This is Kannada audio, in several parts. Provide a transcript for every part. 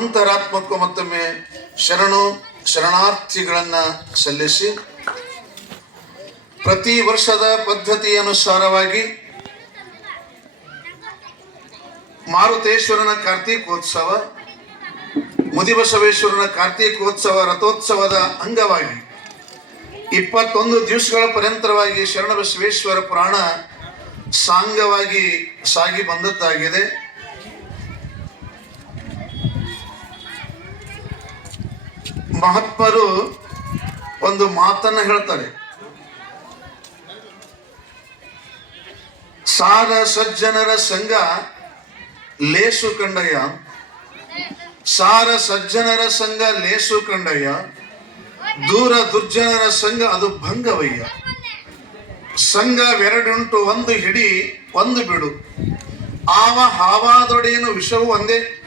ಅಂತರಾತ್ಮಕ್ಕೂ ಮತ್ತೊಮ್ಮೆ ಶರಣು ಶರಣಾರ್ಥಿಗಳನ್ನ ಸಲ್ಲಿಸಿ ಪ್ರತಿ ವರ್ಷದ ಪದ್ಧತಿ ಅನುಸಾರವಾಗಿ ಮಾರುತೇಶ್ವರನ ಕಾರ್ತೀಕೋತ್ಸವ, ಮುದಿಬಸವೇಶ್ವರನ ಕಾರ್ತೀಕೋತ್ಸವ ರಥೋತ್ಸವದ ಅಂಗವಾಗಿ ಇಪ್ಪತ್ತೊಂದು ದಿವಸಗಳ ಪರ್ಯಂತರವಾಗಿ ಶರಣ ಬಸವೇಶ್ವರ ಪುರಾಣ ಸಾಂಗವಾಗಿ ಸಾಗಿ ಬಂದದ್ದಾಗಿದೆ. ಮಹಾತ್ಮರು ಒಂದು ಮಾತನ್ನ ಹೇಳ್ತಾರೆ. ಸಾರ ಸಜ್ಜನರ ಸಂಘ ಲೇಸು ಕಂಡಯ್ಯ. ಸಾರ ಸಜ್ಜನರ ಸಂಘ ಲೇಸು ಕಂಡಯ್ಯ. ದೂರ ದುರ್ಜನರ ಸಂಘ ಅದು ಭಂಗವಯ್ಯ. ಸಂಘವೆರಡುಂಟು ಒಂದು ಹಿಡಿ ಒಂದು ಬಿಡು. ಆವ ಹಾವಾದೊಡೆಯನು ವಿಷವು ಒಂದೇ.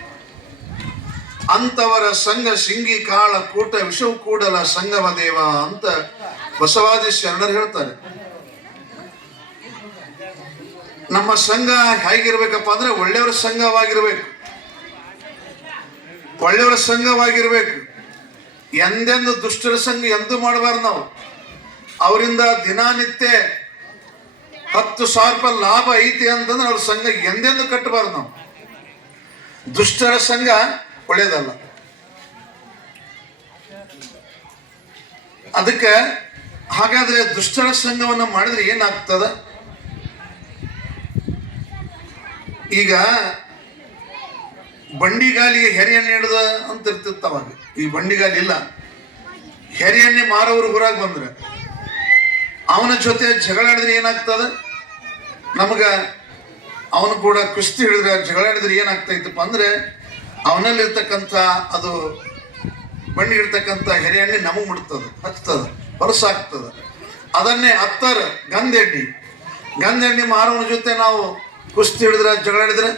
ಅಂತವರ ಸಂಘ ಸಿಂಗಿ ಕಾಳ ಕೂಟ ವಿಷವು ಕೂಡಲ ಸಂಗಮ ದೇವ ಅಂತ ಬಸವಾದಿ ಶರಣರು ಹೇಳ್ತಾರೆ. ನಮ್ಮ ಸಂಘ ಹೇಗಿರ್ಬೇಕಪ್ಪ ಅಂದ್ರೆ ಒಳ್ಳೆಯವರ ಸಂಘವಾಗಿರ್ಬೇಕು. ಒಳ್ಳೆಯವರ ಸಂಘವಾಗಿರ್ಬೇಕು. ಎಂದೆಂದು ದುಷ್ಟರ ಸಂಘ ಎಂದೂ ಮಾಡಬಾರ್ದು ನಾವು. ಅವರಿಂದ ದಿನನಿತ್ಯ ಹತ್ತು ಸಾವಿರ ರೂಪಾಯಿ ಲಾಭ ಐತಿ ಅಂತಂದ್ರೆ ಅವ್ರ ಸಂಘ ಎಂದೆಂದು ಕಟ್ಟಬಾರ್ದು ನಾವು. ದುಷ್ಟರ ಸಂಘ ಒಳ್ಳೇದಲ್ಲ. ಅದಕ್ಕೆ ಹಾಗಾದ್ರೆ ದುಷ್ಟರ ಸಂಘವನ್ನ ಮಾಡಿದ್ರೆ ಏನಾಗ್ತದ? ಈಗ ಬಂಡಿಗಾಲಿಗೆ ಹೆರಿಯನ್ನು ಹಿಡ್ದ ಅಂತ ಇರ್ತಿತ್ತು ಅವಾಗ. ಈ ಬಂಡಿಗಾಲಿ ಇಲ್ಲ. ಹೆರಿಯನ್ನೇ ಮಾರೋರು ಹೊರಗೆ ಬಂದ್ರೆ. ಅವನ ಜೊತೆ ಜಗಳಾಡಿದ್ರೆ ಏನಾಗ್ತದ? ನಮಗ ಅವನು ಕೂಡ ಕುಸ್ತಿ ಹಿಡಿದ್ರೆ ಜಗಳಾಡಿದ್ರೆ ಏನಾಗ್ತಾ ಇತ್ತಪ್ಪ ಅಂದ್ರೆ ಅವನಲ್ಲಿರ್ತಕ್ಕಂಥ ಅದು ಮಣ್ಣಿರ್ತಕ್ಕಂಥ ಇರ್ತಕ್ಕಂಥ ನಮಗೆ ಮುಟ್ತದ, ಹಚ್ತದೆ ಹೊರಸಾಗ್ತದೆ ಅದನ್ನೇ ಹತ್ತರ ಗಂಧೆಣ್ಣೆ. ಗಂಧೆಣ್ಣೆ ಮಾರೋನ ಜೊತೆ ನಾವು ಕುಸ್ತಿ ಹಿಡಿದ್ರೆ ಜಗಳಾಡಿದ್ರೆ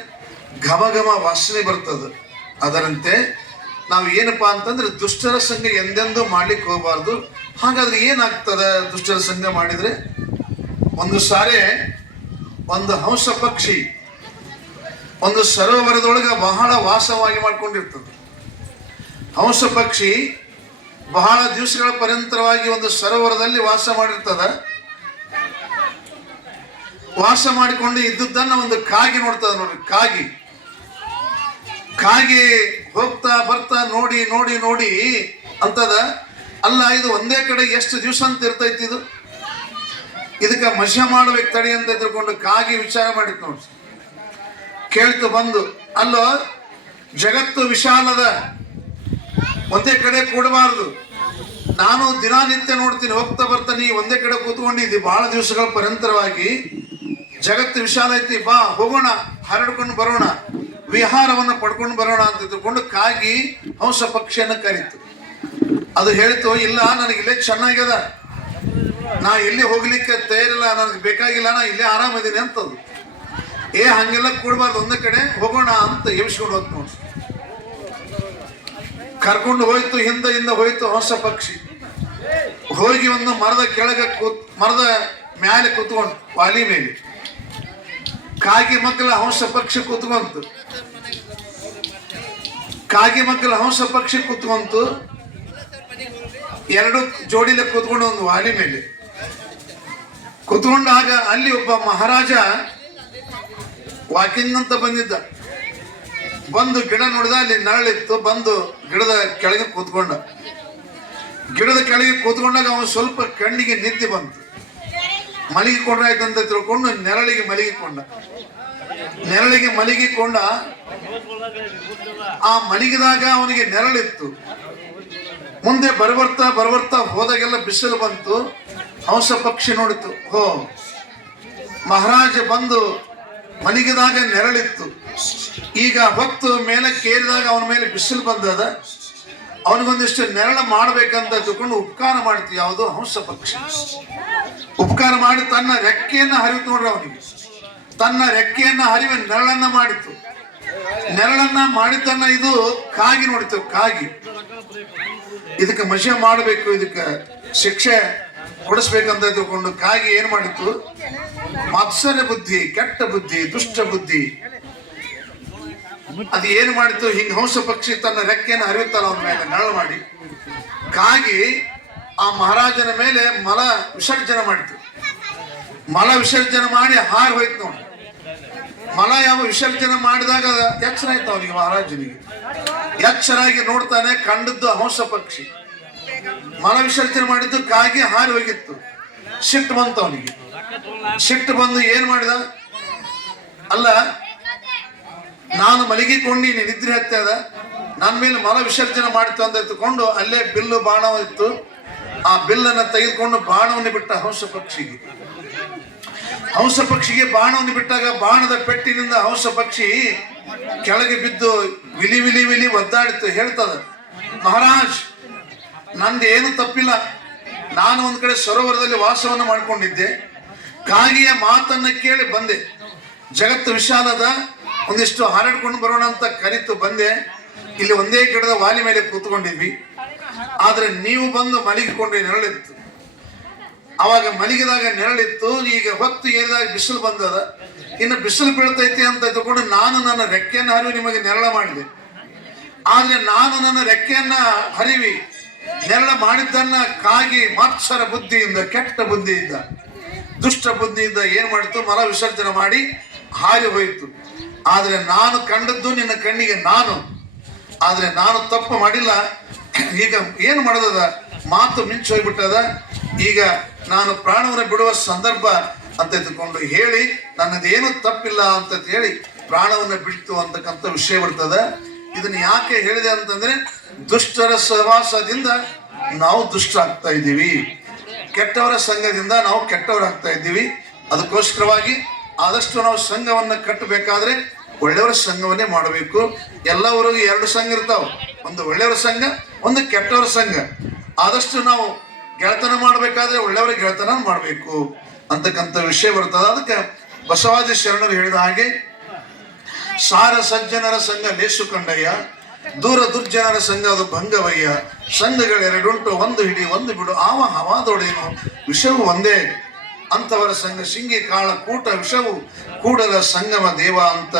ಘಮ ಘಮ ವಾಸನೆ ಬರ್ತದೆ. ಅದರಂತೆ ನಾವು ಏನಪ್ಪ ಅಂತಂದ್ರೆ ದುಷ್ಟರ ಸಂಘ ಎಂದೆಂದೂ ಮಾಡ್ಲಿಕ್ಕೆ ಹೋಗಬಾರ್ದು. ಹಾಗಾದ್ರೆ ಏನಾಗ್ತದ ದುಷ್ಟರ ಸಂಘ ಮಾಡಿದ್ರೆ? ಒಂದು ಸಾರಿ ಒಂದು ಹಂಸ ಪಕ್ಷಿ ಒಂದು ಸರೋವರದೊಳಗೆ ಬಹಳ ವಾಸವಾಗಿ ಮಾಡಿಕೊಂಡಿರ್ತದೆ. ಹಂಸ ಪಕ್ಷಿ ಬಹಳ ದಿವಸಗಳ ಪರ್ಯಂತರವಾಗಿ ಒಂದು ಸರೋವರದಲ್ಲಿ ವಾಸ ಮಾಡಿರ್ತದ. ವಾಸ ಮಾಡಿಕೊಂಡು ಇದ್ದದ್ದನ್ನ ಒಂದು ಕಾಗಿ ನೋಡ್ತದ ನೋಡ್ರಿ, ಕಾಗಿ. ಕಾಗಿ ಹೋಗ್ತಾ ಬರ್ತಾ ನೋಡಿ ನೋಡಿ ನೋಡಿ ಅಂತದ, ಅಲ್ಲ ಇದು ಒಂದೇ ಕಡೆ ಎಷ್ಟು ದಿವಸ ಅಂತ ಇರ್ತೈತಿ ಇದು? ಇದಕ್ಕೆ ಮಜ ಮಾಡ್ಬೇಕು ತಡಿ ಅಂತ ತಿಳ್ಕೊಂಡು ಕಾಗಿ ವಿಚಾರ ಮಾಡಿತ್ತು ನೋಡಿ ಕೇಳ್ತು ಬಂದು, ಅಲ್ಲೋ, ಜಗತ್ತು ವಿಶಾಲದ ಒಂದೇ ಕಡೆ ಕೂಡಬಾರದು. ನಾನು ದಿನನಿತ್ಯ ನೋಡ್ತೀನಿ, ಹೋಗ್ತಾ ಬರ್ತಾ, ನೀ ಒಂದೇ ಕಡೆ ಕೂತ್ಕೊಂಡಿದ್ದಿ, ಬಹಳ ದಿವಸಗಳ ಪರಂತರವಾಗಿ. ಜಗತ್ತು ವಿಶಾಲ ಐತಿ, ಬಾ, ಹೋಗೋಣ, ಹರಡ್ಕೊಂಡು ಬರೋಣ, ವಿಹಾರವನ್ನು ಪಡ್ಕೊಂಡು ಬರೋಣ ಅಂತ ತಿಳ್ಕೊಂಡು ಕಾಗಿ ಹಂಸ ಪಕ್ಷಿಯನ್ನು ಕರೀತು. ಅದು ಹೇಳ್ತು, ಇಲ್ಲ, ನನಗೆ ಇಲ್ಲೇ ಚೆನ್ನಾಗ್ಯದ. ನಾ ಎಲ್ಲಿ ಹೋಗ್ಲಿಕ್ಕೆ ತಯಾರಿಲ್ಲ, ನನಗೆ ಬೇಕಾಗಿಲ್ಲ, ನಾ ಇಲ್ಲೇ ಆರಾಮಿದ್ದೀನಿ ಅಂತದು ಏ, ಹಂಗೆಲ್ಲ ಕೂಡಬಾರ್ದು. ಒಂದ ಕಡೆ ಹೋಗೋಣ ಅಂತ ಎಬ್ಸ್ಕೊಂಡು ನೋಡಿ. ಕರ್ಕೊಂಡು ಹೋಯ್ತು, ಹಿಂದೆ ಹಿಂದೆ ಹೋಯ್ತು ಹೊಸ ಪಕ್ಷಿ. ಹೋಗಿ ಒಂದು ಮರದ ಕೆಳಗೆ ಕೂತ್, ಮರದ ಮ್ಯಾಲೆ ಕೂತ್ಕೊಂಡು, ವಾಲಿ ಮೇಲೆ. ಕಾಗಿ ಮಕ್ಕಳ ಹಂಸ ಪಕ್ಷಿ ಕೂತ್ಕೊಂತು. ಕಾಗಿ ಮಕ್ಕಳ ಹಂಸ ಪಕ್ಷಿ ಕೂತ್ಕೊಂತು. ಎರಡು ಜೋಡಿಲೆ ಕೂತ್ಕೊಂಡು ಒಂದು ವಾಲಿ ಮೇಲೆ. ಕೂತ್ಕೊಂಡಾಗ ಅಲ್ಲಿ ಒಬ್ಬ ಮಹಾರಾಜ ವಾಕಿಂಗ್ ಅಂತ ಬಂದಿದ್ದ. ಬಂದು ಗಿಡ ನೋಡಿದ, ಅಲ್ಲಿ ನರಳಿತ್ತು ಬಂದು ಗಿಡದ ಕೆಳಗೆ ಕೂತ್ಕೊಂಡ. ಗಿಡದ ಕೆಳಗೆ ಕೂತ್ಕೊಂಡಾಗ ಅವನು ಸ್ವಲ್ಪ ಕಣ್ಣಿಗೆ ನಿದ್ದೆ ಬಂತು. ಮಲಗಿಕೊಂಡ್ರಾಯ್ತಂತ ತಿಳ್ಕೊಂಡು ನೆರಳಿಗೆ ಮಲಗಿಕೊಂಡ ನೆರಳಿಗೆ ಮಲಗಿಕೊಂಡ ಆ ಮಲಗಿದಾಗ ಅವನಿಗೆ ನೆರಳಿತ್ತು. ಮುಂದೆ ಬರಬರ್ತಾ ಬರಬರ್ತಾ ಹೋದಾಗೆಲ್ಲ ಬಿಸಿಲು ಬಂತು. ಹಂಸ ಪಕ್ಷಿ ನೋಡಿತು. ಹೋ, ಮಹಾರಾಜ ಬಂದು ಮಲಗಿದಾಗ ನೆರಳಿತ್ತು. ಈಗ ಹೊತ್ತು ಮೇಲೆ ಕೇರಿದಾಗ ಅವನ ಮೇಲೆ ಬಿಸಿಲು ಬಂದದ. ಅವನಿಗೊಂದಿಷ್ಟು ನೆರಳ ಮಾಡ್ಬೇಕಂತ ತಿಳ್ಕೊಂಡು ಉಪಕಾರ ಮಾಡ್ತೀವಿ ಯಾವುದೋ ಹಂಸ ಪಕ್ಷಿ. ಉಪಕಾರ ಮಾಡಿ ತನ್ನ ರೆಕ್ಕೆಯನ್ನ ಹರಿತು ನೋಡ್ರಿ ಅವನಿಗೆ ತನ್ನ ರೆಕ್ಕೆಯನ್ನ ಹರಿವೆ ನೆರಳನ್ನ ಮಾಡಿತು. ನೆರಳನ್ನ ಮಾಡಿದ್ದನ್ನ ಇದು ಕಾಗಿ ನೋಡಿತು. ಕಾಗಿ. ಇದಕ್ಕೆ ಮಷ ಮಾಡಬೇಕು. ಇದಕ್ಕೆ ಶಿಕ್ಷೆ ಕೊಡಿಸ್ಬೇಕಂತ ತಿಳ್ಕೊಂಡು ಕಾಗಿ ಏನ್ ಮಾಡಿತ್ತು? ಮತ್ಸರ ಬುದ್ಧಿ, ಕೆಟ್ಟ ಬುದ್ಧಿ, ದುಷ್ಟ ಬುದ್ಧಿ. ಅದು ಏನು ಮಾಡಿತು ಹಿಂಗ ಹಂಸ ಪಕ್ಷಿ ತನ್ನ ರೆಕ್ಕೆಯನ್ನು ಹರಿಯುತ್ತಲ್ಲ ಅವನ ಮೇಲೆ, ನೆರಳು ಮಾಡಿ. ಕಾಗಿ ಆ ಮಹಾರಾಜನ ಮೇಲೆ ಮಲ ವಿಸರ್ಜನೆ ಮಾಡಿತು. ಮಲ ವಿಸರ್ಜನೆ ಮಾಡಿ ಹಾರ್ ಹೋಯ್ತು ನೋಡಿ. ಮಲ ಯಾವ ವಿಸರ್ಜನೆ ಮಾಡಿದಾಗ ಎಚ್ಚರ ಆಯ್ತು ಅವನಿಗೆ ಮಹಾರಾಜನಿಗೆ. ಎಚ್ಚರಾಗಿ ನೋಡ್ತಾನೆ, ಕಂಡದ್ದು ಹಂಸ ಪಕ್ಷಿ. ಮಲ ವಿಸರ್ಜನೆ ಮಾಡಿದ್ದು ಕಾಗೆ ಹಾರಿ ಹೋಗಿತ್ತು. ಸಿಟ್ಟು ಬಂತು ಅವನಿಗೆ. ಸಿಟ್ಟು ಬಂದು ಏನ್ ಮಾಡಿದ? ಅಲ್ಲ, ನಾನು ಮಲಗಿಕೊಂಡೀನಿ ನಿದ್ರೆ ಹತ್ತದ ನನ್ನ ಮೇಲೆ ಮಲ ವಿಸರ್ಜನೆ ಮಾಡಿತು ಅಂತ ಎತ್ತುಕೊಂಡು ಅಲ್ಲೇ ಬಿಲ್ಲು ಬಾಣ ಇತ್ತು. ಆ ಬಿಲ್ಲನ್ನು ತೆಗೆದುಕೊಂಡು ಬಾಣವನ್ನು ಬಿಟ್ಟ ಹಂಸ ಪಕ್ಷಿಗೆ. ಹಂಸ ಪಕ್ಷಿಗೆ ಬಾಣವನ್ನು ಬಿಟ್ಟಾಗ ಬಾಣದ ಪೆಟ್ಟಿನಿಂದ ಹಂಸ ಪಕ್ಷಿ ಕೆಳಗೆ ಬಿದ್ದು ವಿಲಿ ವಿಲಿ ವಿಲಿ ಒದ್ದಾಡಿತ್ತು ಹೇಳ್ತದ. ಮಹಾರಾಜ್ ನಂದು ಏನು ತಪ್ಪಿಲ್ಲ. ನಾನು ಒಂದು ಕಡೆ ಸರೋವರದಲ್ಲಿ ವಾಸವನ್ನು ಮಾಡಿಕೊಂಡಿದ್ದೆ. ಕಾಗಿಯ ಮಾತನ್ನ ಕೇಳಿ ಬಂದೆ. ಜಗತ್ತು ವಿಶಾಲದ, ಒಂದಿಷ್ಟು ಹಾರಾಡ್ಕೊಂಡು ಬರೋಣ ಅಂತ ಕರಿತು ಬಂದೆ. ಇಲ್ಲಿ ಒಂದೇ ಗಿಡದ ವಾಲಿ ಮೇಲೆ ಕೂತ್ಕೊಂಡಿದ್ವಿ. ಆದರೆ ನೀವು ಬಂದು ಮಲಗಿಕೊಂಡ್ರೆ ನೆರಳಿತ್ತು. ಅವಾಗ ಮಲಗಿದಾಗ ನೆರಳಿತ್ತು, ಈಗ ಹೊತ್ತು ಏರಿದಾಗ ಬಿಸಿಲು ಬಂದದ. ಇನ್ನು ಬಿಸಿಲು ಬೀಳ್ತೈತಿ ಅಂತ ಇದ್ದುಕೊಂಡು ನಾನು ನನ್ನ ರೆಕ್ಕೆಯನ್ನು ಹರಿವಿ ನಿಮಗೆ ನೆರಳ ಮಾಡಿದೆ. ಆದರೆ ನಾನು ನನ್ನ ರೆಕ್ಕೆಯನ್ನ ಹರಿವಿ ನೆರಳ ಮಾಡಿದ್ದನ್ನ ಕಾಗಿ ಮತ್ಸರ ಬುದ್ಧಿಯಿಂದ, ಕೆಟ್ಟ ಬುದ್ಧಿಯಿಂದ, ದುಷ್ಟ ಬುದ್ಧಿಯಿಂದ ಏನ್ ಮಾಡಿತು ಮಲ ವಿಸರ್ಜನೆ ಮಾಡಿ ಹಾರಿ ಹೋಯಿತು. ಆದ್ರೆ ನಾನು ಕಂಡದ್ದು ನಿನ್ನ ಕಣ್ಣಿಗೆ ನಾನು. ಆದ್ರೆ ನಾನು ತಪ್ಪು ಮಾಡಿಲ್ಲ. ಈಗ ಏನು ಮಾಡದದ? ಮಾತು ಮಿಂಚು ಹೋಗ್ಬಿಟ್ಟದ. ಈಗ ನಾನು ಪ್ರಾಣವನ್ನು ಬಿಡುವ ಸಂದರ್ಭ ಅಂತ ಇದ್ದುಕೊಂಡು ಹೇಳಿ, ನನ್ನದೇನು ತಪ್ಪಿಲ್ಲ ಅಂತ ಹೇಳಿ ಪ್ರಾಣವನ್ನು ಬಿಡ್ತು ಅಂತಕ್ಕಂಥ ವಿಷಯ ಬರ್ತದ. ಇದನ್ನ ಯಾಕೆ ಹೇಳಿದೆ ಅಂತಂದ್ರೆ ದುಷ್ಟರ ಸಹವಾಸದಿಂದ ನಾವು ದುಷ್ಟರಾಗ್ತಾ ಇದ್ದೀವಿ. ಕೆಟ್ಟವರ ಸಂಘದಿಂದ ನಾವು ಕೆಟ್ಟವರಾಗ್ತಾ ಇದ್ದೀವಿ. ಅದಕ್ಕೋಸ್ಕರವಾಗಿ ಆದಷ್ಟು ನಾವು ಸಂಘವನ್ನು ಕಟ್ಟಬೇಕಾದ್ರೆ ಒಳ್ಳೆಯವರ ಸಂಘವನ್ನೇ ಮಾಡಬೇಕು. ಎಲ್ಲವರಿಗೂ ಎರಡು ಸಂಘ ಇರ್ತಾವ. ಒಂದು ಒಳ್ಳೆಯವರ ಸಂಘ, ಒಂದು ಕೆಟ್ಟವರ ಸಂಘ. ಆದಷ್ಟು ನಾವು ಗೆಳೆತನ ಮಾಡಬೇಕಾದ್ರೆ ಒಳ್ಳೆಯವರ ಗೆಳೆತನ ಮಾಡಬೇಕು. ಅಂತಕ್ಕಂಥ ವಿಷಯ ಬರ್ತದೆ. ಅದಕ್ಕೆ ಬಸವಾದಿ ಶರಣರು ಹೇಳಿದ ಹಾಗೆ ಸಾರ ಸಜ್ಜನರ ಸಂಘ ಲೇಸು ಕಂಡಯ್ಯ ದೂರ ದುರ್ಜನರ ಸಂಘ ಅದು ಭಂಗವಯ್ಯ. ಸಂಘಗಳೆರಡುಂಟು, ಒಂದು ಹಿಡಿ, ಒಂದು ಬಿಡು, ಆವ ಹವಾದೊಡೇನು ವಿಷವು ಒಂದೇ. ಅಂತವರ ಸಂಘ ಶಿಂಗಿ, ಕಾಳ, ಕೂಟ, ವಿಷವು ಕೂಡಲ ಸಂಗಮ ದೇವ ಅಂತ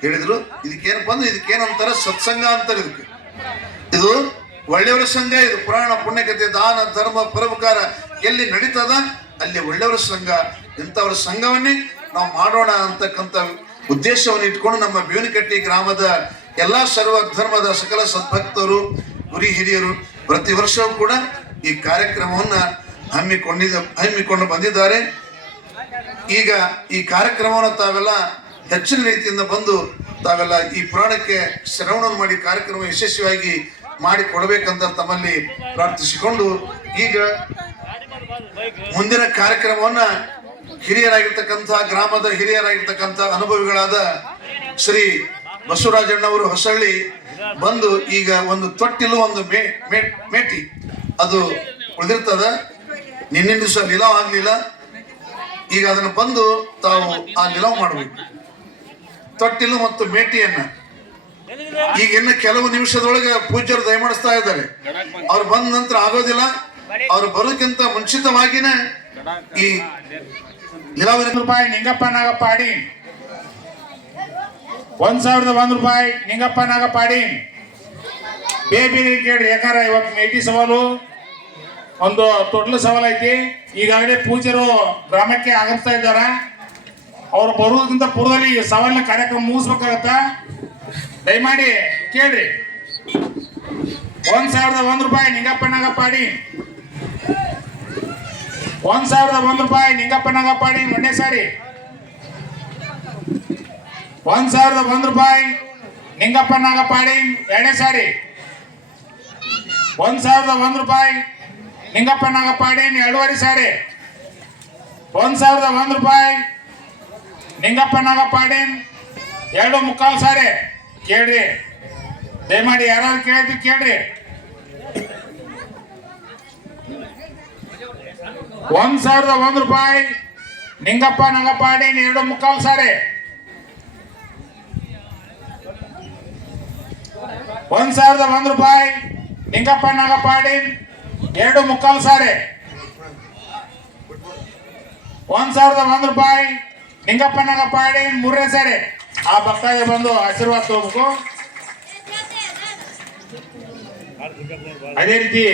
ಹೇಳಿದ್ರು. ಇದಕ್ಕೇನಪ್ಪ ಅಂದ್ರೆ ಇದಕ್ಕೇನಂತಾರ ಸತ್ಸಂಗ ಅಂತಾರೆ ಇದಕ್ಕೆ. ಇದು ಒಳ್ಳೆಯವರ ಸಂಘ, ಇದು ಪುರಾಣ ಪುಣ್ಯಕತೆ, ದಾನ, ಧರ್ಮ, ಪರೋಪಕಾರ ಎಲ್ಲಿ ನಡೀತದ ಅಲ್ಲಿ ಒಳ್ಳೆಯವರ ಸಂಘ. ಇಂಥವ್ರ ಸಂಘವನ್ನೇ ನಾವು ಮಾಡೋಣ ಅಂತಕ್ಕಂಥ ಉದ್ದೇಶವನ್ನು ಇಟ್ಕೊಂಡು ನಮ್ಮ ಬೇವನಕಟ್ಟಿ ಗ್ರಾಮದ ಎಲ್ಲಾ ಸರ್ವ ಧರ್ಮದ ಸಕಲ ಸದ್ಭಕ್ತರು, ಗುರಿ ಹಿರಿಯರು ಪ್ರತಿ ವರ್ಷವೂ ಕೂಡ ಈ ಕಾರ್ಯಕ್ರಮವನ್ನು ಹಮ್ಮಿಕೊಂಡಿದ್ದ ಹಮ್ಮಿಕೊಂಡು ಬಂದಿದ್ದಾರೆ. ಈಗ ಈ ಕಾರ್ಯಕ್ರಮವನ್ನು ತಾವೆಲ್ಲ ಹೆಚ್ಚಿನ ರೀತಿಯಿಂದ ಬಂದು ತಾವೆಲ್ಲ ಈ ಪುರಾಣಕ್ಕೆ ಶ್ರವಣ ಮಾಡಿ ಕಾರ್ಯಕ್ರಮ ಯಶಸ್ವಿಯಾಗಿ ಮಾಡಿ ಕೊಡಬೇಕಂತ ತಮ್ಮಲ್ಲಿ ಪ್ರಾರ್ಥಿಸಿಕೊಂಡು ಈಗ ಮುಂದಿನ ಕಾರ್ಯಕ್ರಮವನ್ನ ಹಿರಿಯರಾಗಿರ್ತಕ್ಕಂಥ, ಗ್ರಾಮದ ಹಿರಿಯರಾಗಿರ್ತಕ್ಕಂಥ ಅನುಭವಿಗಳಾದ ಶ್ರೀ ಬಸವರಾಜಣ್ಣವರು ಹೊಸಳ್ಳಿ ಬಂದು ಈಗ ಒಂದು ತೊಟ್ಟಿಲು, ಒಂದು ಮೇಟಿ. ಅದು ಉಳಿದಿರ್ತದ. ನಿನ್ನೆ ದಿವಸ ನಿಲಾವ್ ಆಗ್ಲಿಲ್ಲ. ಈಗ ಅದನ್ನು ಬಂದು ತಾವು ಆ ನಿಲಾವ್ ಮಾಡಬೇಕು. ತೊಟ್ಟಿಲು ಮತ್ತು ಮೇಟಿಯನ್ನ. ಈಗ ಇನ್ನು ಕೆಲವು ನಿಮಿಷದೊಳಗೆ ಪೂಜ್ಯರು ದಯಮಾಡಿಸ್ತಾ ಇದ್ದಾರೆ. ಅವ್ರು ಬಂದ ನಂತರ ಆಗೋದಿಲ್ಲ. ಅವ್ರು ಬರೋಕ್ಕಿಂತ ಮುಂಚಿತವಾಗಿನೇ ಈ ನಿಲಾವ್ ರೂಪಾಯಿ ನಿಂಗಪ್ಪ, ನಾಗಪ್ಪ, ಅಡಿ. ಒಂದ್ ಸಾವಿರದ ಒಂದ್ ರೂಪಾಯಿ ನಿಂಗಪ್ಪ ನಾಗಪ್ಪ ಅಡಿ ಬೇಬಿ ಕೇಳಿ ಯಾಕಾರ ಇವತ್ತು ಮೇಟಿ ಸವಾಲು, ಒಂದು ತೊಟ್ಲು ಸವಾಲು ಐತಿ. ಈಗಾಗಲೇ ಪೂಜರು ಗ್ರಾಮಕ್ಕೆ ಆಗಮಿಸ್ತಾ ಇದ್ದಾರೆ? ಅವ್ರು ಬರುವುದಕ್ಕಿಂತ ಪೂರ್ವದಲ್ಲಿ ಈ ಸವಾಲಿನ ಕಾರ್ಯಕ್ರಮ ಮುಗಿಸ್ಬೇಕಾಗತ್ತ? ದಯಮಾಡಿ ಕೇಳ್ರಿ. ಒಂದ್ ಸಾವಿರದ ಒಂದ್ ರೂಪಾಯಿ ನಿಂಗಪ್ಪ ನಾಗಪ್ಪ ಅಡಿ ಒಂದ್ ಸಾವಿರದ ಒಂದ್ ರೂಪಾಯಿ ನಿಂಗಪ್ಪ ಪಾಡಿ ಮೊನ್ನೆ ಸಾರಿ. ಒಂದ್ ಸಾವಿರದ ಒಂದ್ ರೂಪಾಯಿ. ನಿಂಗಪ್ಪ ನಾಗಪ್ಪಾಡಿ ಎರಡನೇ ಸಾರಿ. ಒಂದ್ ಸಾವಿರದ ಒಂದ್ ರೂಪಾಯಿ. ನಿಂಗಪ್ಪ ನಾಗಪ್ಪಾಡಿ ಎರಡೂವರೆ ಸಾರಿ. ಒಂದ್ ಸಾವಿರದ ಒಂದ್ ರೂಪಾಯಿ. ನಿಂಗಪ್ಪ ನಾಗಪ್ಪಾಡಿ ಎರಡು ಮುಕ್ಕಾಲು ಸಾರಿ. ಕೇಳ್ರಿ. ದಯಮಾಡಿ ಯಾರು ಕೇಳಿದ್ರಿ ಕೇಳ್ರಿ. ಒಂದ್ ಸಾವಿರದ ಒಂದ್ ರೂಪಾಯಿ. ನಿಂಗಪ್ಪ ಪಾಡಿ ಎರಡು ಮುಕ್ಕಾಲು ಸಾರಿ. ಒಂದ್ ಸಾವಿರದ ಒಂದ್ ರೂಪಾಯಿ ನಿಂಗಪ್ಪ ನಾಗಪ್ಪಾಡಿ ಎರಡು ಮುಕ್ಕಾಲು ಸಾರಿ. ಒಂದ್ ಸಾವಿರದ ಒಂದ್ ರೂಪಾಯಿ ನಿಂಗಪ್ಪ ನಾಗಪ್ಪಾಡಿ ಮೂರನೇ ಸಾರಿ. ಆ ಭಕ್ತಾಗೆ ಬಂದು ಆಶೀರ್ವಾದ ತಗೋಬೇಕು ಅದೇ ರೀತಿ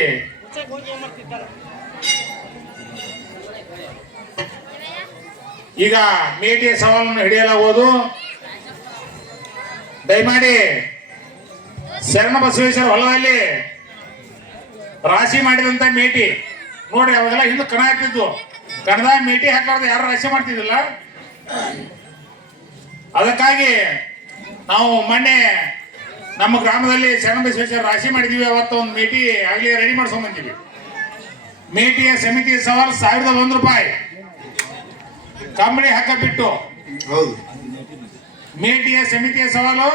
ಈಗ ಮೇಟಿಯ ಸವಾಲನ್ನು ಹಿಡಿಯಲಾಗುವುದು ದಯಮಾಡಿ ಶರಣ ಬಸವೇಶ್ವರ ಹೊಲದಲ್ಲಿ ರಾಶಿ ಮಾಡಿದಂತ ಮೇಟಿ. ನೋಡಿ ಅವಾಗೆಲ್ಲ ಹಿಂದೆ ಕಣ ಹಾಕ್ತಿದ್ವು. ಕಣದ ಮೇಟಿ ಹಾಕಲಾರ್ದು ಯಾರು ರಾಶಿ ಮಾಡ್ತಿದ್ದಿಲ್ಲ? ಅದಕ್ಕಾಗಿ ನಾವು ಮೊನ್ನೆ ನಮ್ಮ ಗ್ರಾಮದಲ್ಲಿ ಶರಣ ಬಸವೇಶ್ವರ ರಾಶಿ ಮಾಡಿದೀವಿ. ಅವತ್ತು ಒಂದು ಮೇಟಿ ಆಗ್ಲಿ ರೆಡಿ ಮಾಡ್ಸ್ಕೊಂಡ್ಬಂದಿವಿ ಮೇಟಿಯ ಸಮಿತಿ ಸವಾಲು ಸಾವಿರದ ಒಂದು ರೂಪಾಯಿ. ಕಂಬಳಿ ಹಾಕ ಬಿಟ್ಟು ಹೌದು. ಮೇಟಿಯ ಸಮಿತಿಯ ಸವಾಲು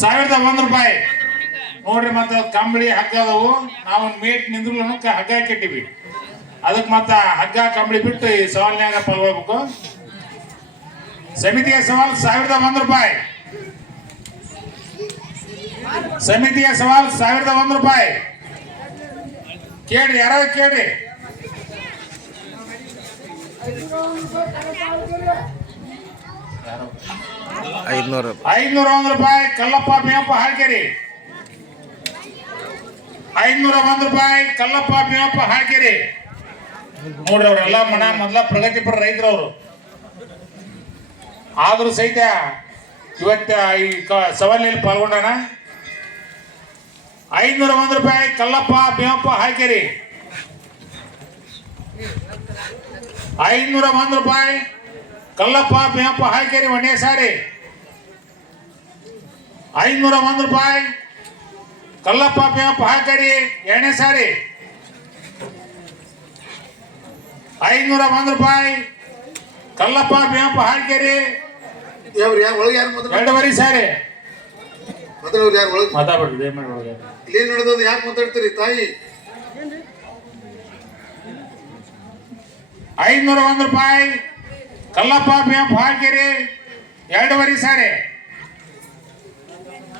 ಸಾವಿರದ ಒಂದು ರೂಪಾಯಿ. ನೋಡ್ರಿ ಮತ್ತ ಕಂಬಳಿ ಹಗ್ಗ ನಾವು ಮೇಟ್ ನಿಂದ್ರು ಹಗ್ಗ ಕೆಟ್ಟಿವಿ ಅದಕ್ಕೆ ಮತ್ತ ಹಗ್ಗ ಕಂಬಳಿ ಬಿಟ್ಟು ಈ ಸವಾಲ್ನ್ಯಾಗ ಪಾಲ್ಗೊಳ್ಬೇಕು. ಸಮಿತಿಯ ಸವಾಲ್ ಸಾವಿರದ ಒಂದ್ ರೂಪಾಯಿ. ಸಮಿತಿಯ ಸವಾಲ್ ಸಾವಿರದ ಒಂದ್ ರೂಪಾಯಿ. ಕೇಳ್ರಿ ಯಾರು ಕೇಳ್ರಿ. ಐದ್ನೂರು. ಐದ್ನೂರ ಒಂದು ರೂಪಾಯಿ. ಕಲ್ಲಪ್ಪ ಬೇಪ್ಪ ಹಾಕಿರಿ. ಐದ್ನೂರ ಒಂದು ರೂಪಾಯಿ. ಕಲ್ಲಪ್ಪ ಮೇವಪ್ಪ ಹಾಕಿರಿ. ನೋಡ್ರಿ ಅವರೆಲ್ಲ ಮನ ಮೊದಲ ಪ್ರಗತಿಪರ ರೈತರು ಅವರು. ಆದ್ರೂ ಸಹಿತ ಇವತ್ತ ಈ ಸವಾಲಿನಲ್ಲಿ ಪಾಲ್ಗೊಂಡಾನ? ಐದ್ನೂರ ಒಂದು ರೂಪಾಯಿ. ಕಲ್ಲಪ್ಪ ಬೇಪ್ಪ ಹಾಕಿರಿ. ಐದ್ನೂರ ಒಂದು ರೂಪಾಯಿ. ಕಲ್ಲಪ್ಪ ಮೇಯಪ್ಪ ಹಾಕಿರಿ ಒಂದೇ ಸಾರಿ ಐನೂರ ಒಂದು ರೂಪಾಯಿ. ಕಲ್ಲಪ್ಪ ಬೇವಪ್ಪ ಹಾಕರಿ ಎರಡನೇ ಸಾರಿ ಐನೂರ ಒಂದು ರೂಪಾಯಿ. ಕಲ್ಲಪ್ಪ ಬೇವಪ್ಪ ಹಾಕರಿ ಯಾವ್ರು ಯಾರು ಒಳಗೆ ಯಾರು ಮೊದಲು ಎರಡೂವರೆ ಸಾರಿ. ಮೊದಲು ಯಾರು ಒಳಗೆ? ಮಾತಾಡ್ಬಿಡ್ರಿ ದಯಮಾಡಿ ಒಳಗೆ. ಇಲ್ಲೇನ್ ನಡೆದದು ಯಾಕೆ ಮಾತಾಡ್ತೀರಿ ತಾಯಿ? ಐನೂರ ಒಂದು ರೂಪಾಯಿ. ಕಲ್ಲಪ್ಪ ಮೇಮ್ ಹಾಕಿರಿ ಎರಡೂವರೆ ಸಾರಿ.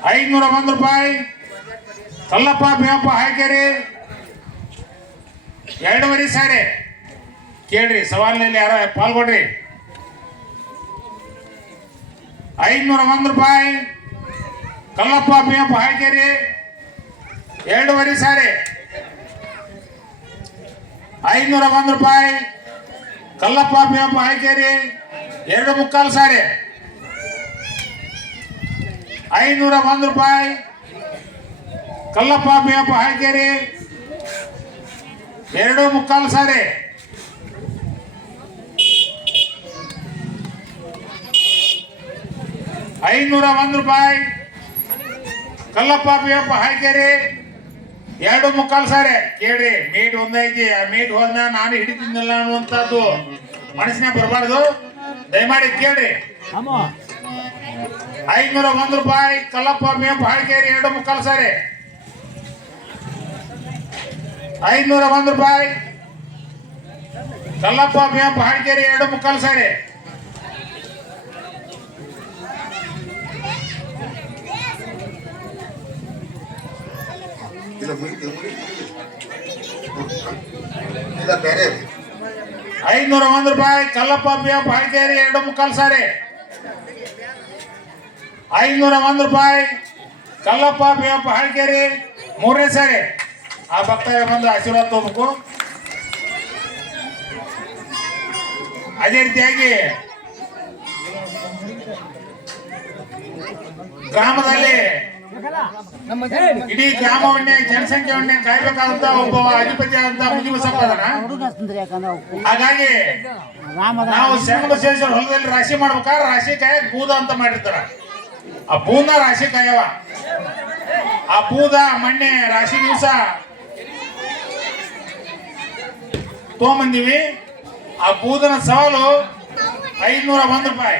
ಐದ್ನೂರ ಒಂದು ರೂಪಾಯಿ. ಕಲ್ಲಪ್ಪ ಬೇವಪ್ಪ ಹಾಕಿರಿ ಎರಡೂವರೆ ಸಾರಿ. ಕೇಳ್ರಿ, ಸವಾಲಿನಲ್ಲಿ ಯಾರ ಪಾಲ್ಗೊಡ್ರಿ ಐದ್ನೂರ ಒಂದು ರೂಪಾಯಿ. ಕಲ್ಲಪ್ಪ ಬೇವಪ್ಪ ಹಾಕಿರಿ ಎರಡೂವರೆ ಸಾರಿ. ಐನೂರ ಒಂದು ರೂಪಾಯಿ. ಕಲ್ಲಪ್ಪ ಬೇವಪ್ಪ ಆಯ್ಕೇರಿ? ಎರಡು ಮುಕ್ಕಾಲು ಸಾರಿ. ಐನೂರ ಒಂದು ರೂಪಾಯಿ. ಕಲ್ಲಪ್ಪ ಬೇವಪ್ಪ ಆಯ್ಕೇರಿ? ಎರಡು ಮುಕ್ಕಾಲು ಸಾರಿ. ಐನೂರ ಒಂದು ರೂಪಾಯಿ. ಕಲ್ಲಪ್ಪ ಬೇವಪ್ಪ ಹಾಕಿರಿ ಎರಡು ಮುಕ್ಕಾಲು ಸಾರಿ. ಕೇಳ್ರಿ ಮೀಟ್ ಒಂದೈತಿ ಆ ಮೀಟ್ ಹೋದ್ನ ನಾನು ಹಿಡಿತಿದ್ನಲ್ಲ ಅನ್ನುವಂಥದ್ದು ಮನಸ್ಸಿನ ಬರಬಾರ್ದು. ದಯಮಾಡಿ ಕೇಳ್ರಿ. ಐನೂರ ಒಂದ್ ರೂಪಾಯಿ ಕಲ್ಲಪ್ಪ ಮೇಪ್ ಹಾಳ್ಕೇರಿ ಎರಡು ಮುಕ್ಕಾಲು ಸಾರಿ. ಐನೂರ ಒಂದ್ ರೂಪಾಯಿ ಕಲ್ಲಪ್ಪ ಮೇಪ್ ಬಾಳ್ಕೇರಿ ಎರಡು ಮುಕ್ಕಾಲು ಸಾರಿ. ಐನೂರ ಒಂದು ರೂಪಾಯಿ ಕಲ್ಲಪ್ಪ ಮೇಪ್ ಹಾಳ್ಕೇರಿ ಎರಡು ಮುಕ್ಕಾಲು ಸಾರಿ. ಐನೂರ ಒಂದು ರೂಪಾಯಿ ಕಲ್ಲಪ್ಪ ಮೇಪ್ ಹಾಳ್ಕೇರಿ ಮೂರನೇ ಸಾರಿ. ಆ ಭಕ್ತರ ಬಂದು ಆಶೀರ್ವಾದ ತಗೋಬೇಕು. ಅದೇ ರೀತಿಯಾಗಿ ಗ್ರಾಮದಲ್ಲಿ ಇಡೀ ಗ್ರಾಮವನ್ನೇ ಜನಸಂಖ್ಯೆಯನ್ನೇ ಕಾಯ್ಬೇಕಾದಂತ ಒಬ್ಬ ಅಧಿಪತಿ ಅಂತ ಮುಗಿಬಸಪ್ಪ ಅದನ ಹಾಗಾಗಿ ನಾವು ಶರಣಬಸವೇಶ್ವರ ಹೊಲದಲ್ಲಿ ರಾಶಿ ಮಾಡ್ಬೇಕಾದ್ರೆ ರಾಶಿ ಕಾಯ ಬೂದ ಅಂತ ಮಾಡಿರ್ತಾರ. ಆ ಬೂದ ರಾಶಿ ಕಾಯವ. ಆ ಬೂದ ಮಣ್ಣೆ ರಾಶಿ ದಿವಸ ತಗೊಂಬಂದಿವಿ. ಆ ಬೂದನ ಸವಾಲು ಐದ್ನೂರ ಒಂದ್ ರೂಪಾಯಿ.